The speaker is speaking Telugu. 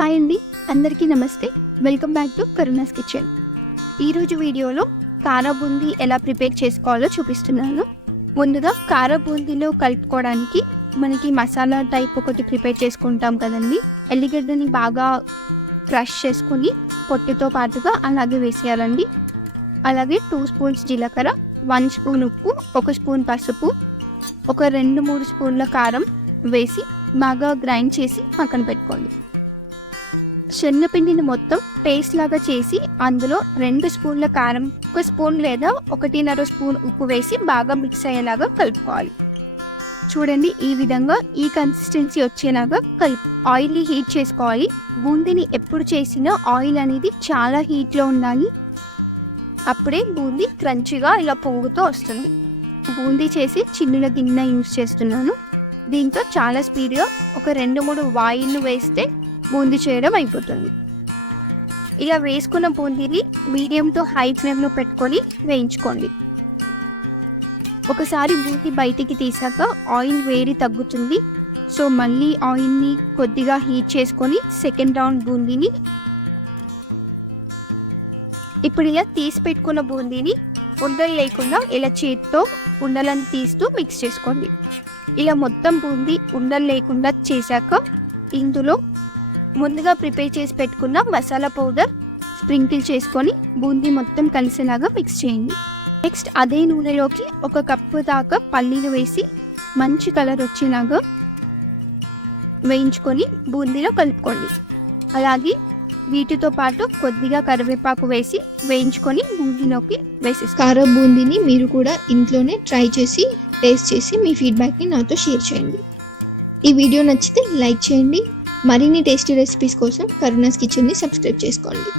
హాయ్ అండి, అందరికీ నమస్తే. Welcome back to Karuna's kitchen. ఈరోజు వీడియోలో కారా బూందీ ఎలా ప్రిపేర్ చేసుకోవాలో చూపిస్తున్నాను. ముందుగా కారా బూందీలో కలుపుకోవడానికి మనకి మసాలా టైప్ ఒకటి ప్రిపేర్ చేసుకుంటాం కదండి. ఎల్లిగడ్డని బాగా క్రష్ చేసుకుని పొట్టుతో పాటుగా అలాగే వేసేయాలండి. అలాగే 2 స్పూన్స్ జీలకర్ర, 1 స్పూన్ ఉప్పు, 1 స్పూన్ పసుపు, ఒక 2-3 స్పూన్ల కారం వేసి బాగా గ్రైండ్ చేసి పక్కన పెట్టుకోండి. శనగపిండిని మొత్తం పేస్ట్ లాగా చేసి అందులో 2 స్పూన్ల కారం, 1 స్పూన్ లేదా 1.5 స్పూన్ ఉప్పు వేసి బాగా మిక్స్ అయ్యేలాగా కలుపుకోవాలి. చూడండి, ఈ విధంగా ఈ కన్సిస్టెన్సీ వచ్చేలాగా ఆయిల్ని హీట్ చేసుకోవాలి. బూందీని ఎప్పుడు చేసినా ఆయిల్ అనేది చాలా హీట్లో ఉండాలి. అప్పుడే బూందీ క్రంచీగా ఇలా పొంగుతూ వస్తుంది. బూందీ చేసి చిన్నుల గిన్నె యూజ్ చేస్తున్నాను. దీంతో చాలా స్పీడ్గా ఒక 2-3 వాయిల్ను వేస్తే బూందీ చేయడం అయిపోతుంది. ఇలా వేసుకున్న బూందీని మీడియం టు హై ఫ్లేమ్లో పెట్టుకొని వేయించుకోండి. ఒకసారి బూందీ బయటికి తీసాక ఆయిల్ వేడి తగ్గుతుంది. సో మళ్ళీ ఆయిల్ని కొద్దిగా హీట్ చేసుకొని సెకండ్ రౌండ్ బూందీని ఇప్పుడు ఇలా తీసి పెట్టుకున్న బూందీని ఉండలు లేకుండా ఇలా చేతితో ఉండలను తీస్తూ మిక్స్ చేసుకోండి. ఇలా మొత్తం బూందీ ఉండలు లేకుండా చేశాక ఇందులో ముందుగా ప్రిపేర్ చేసి పెట్టుకున్న మసాలా పౌడర్ స్ప్రింకిల్ చేసుకొని బూందీ మొత్తం కలిసేలాగా మిక్స్ చేయండి. నెక్స్ట్ అదే నూనెలోకి 1 కప్పు దాకా పల్లీలు వేసి మంచి కలర్ వచ్చేలాగా వేయించుకొని బూందీలో కలుపుకోండి. అలాగే వీటితో పాటు కొద్దిగా కరివేపాకు వేసి వేయించుకొని బూందీలోకి వేసేసి కారా బూందీని మీరు కూడా ఇంట్లోనే ట్రై చేసి టేస్ట్ చేసి మీ ఫీడ్బ్యాక్ని నాతో షేర్ చేయండి. ఈ వీడియో నచ్చితే లైక్ చేయండి. మరిన్ని టేస్టీ రెసిపీస్ కోసం కరుణాస్ కిచెన్ని సబ్స్క్రైబ్ చేసుకోండి.